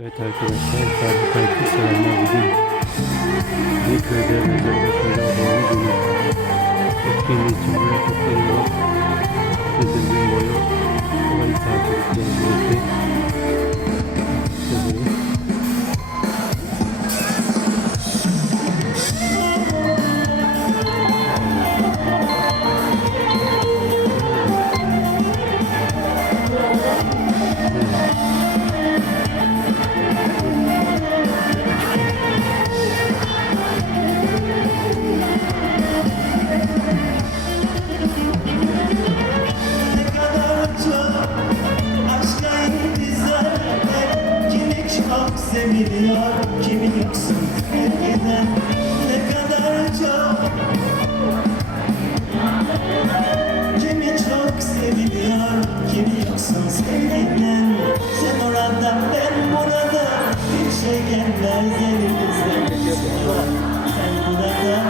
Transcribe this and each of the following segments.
Evet arkadaşlar, Ferdi Tayfur sevenler bugün. Bir köyde mezar başında doğum günü. Etkinliği için buraya toplanıyorlar. Biz de gün boyu olayı takip edeceğiz çok seviliyor, kimi yoksun sevgiden Ne kadar çok Kimi çok seviliyor, kimi yoksun sevgiden Sen orada, ben burada Bir şey gelmez elimizden Sen burada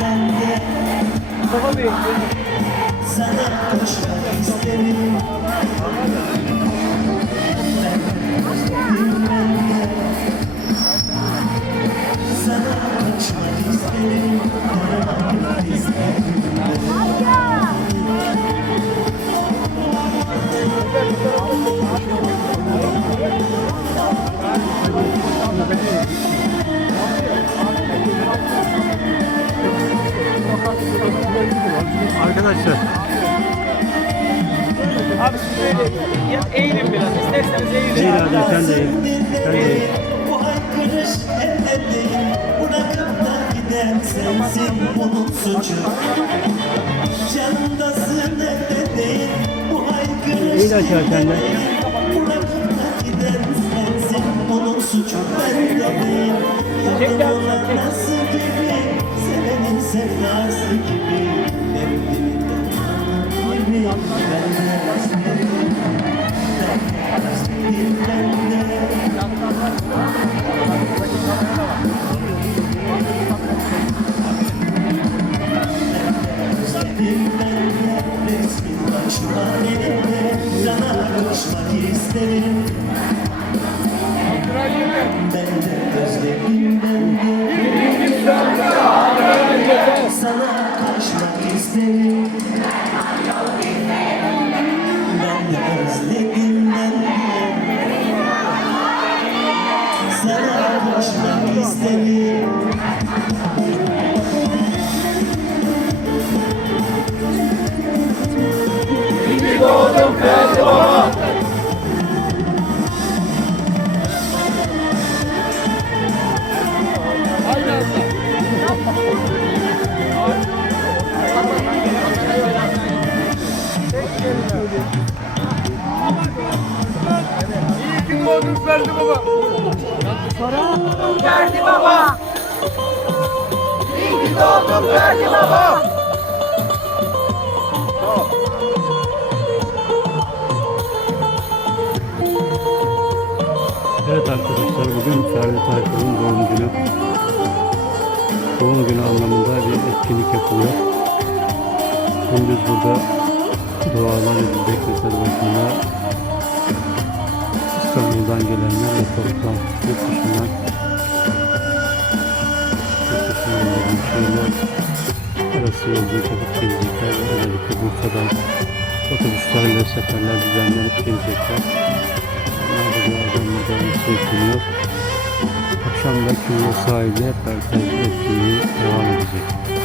Ben de sana koşmak isterim Arkadaşlar, Abi siz ya, eğilin biraz. İsterseniz eğilin. Eğil abi sen de eğil. Sen de eğil. Bu haykırış elde değil Bırakıp da giden sensin bunun suçu Canımdasın elde değil Bu haykırış Eğil aşağı sen de. Bırakıp da giden sensin bunun suçu bende değil Yakın olan nasıl gibi Sevenin sevdası gibi isterim Ben de özledim ben de Sana koşmak isterim. Ben de özledim ben de. Sana koşmak isterim Ferdi Baba. İyi ki doğdun Ferdi Baba. evet arkadaşlar bugün Ferdi Tayfur'un doğum günü. Doğum günü anlamında bir etkinlik yapılıyor. Gündüz burada dualar edilecek mezar başında İstanbul'dan gelenler ve toplam yurt dışından şeyler arası yolculuk yapıp gelecekler özellikle Bursa'dan otobüslerle seferler düzenlenip gelecekler. Onlar da birazdan burada olması bekleniyor. Akşam da Kürye sahilde Pertel etkinliği devam edecek.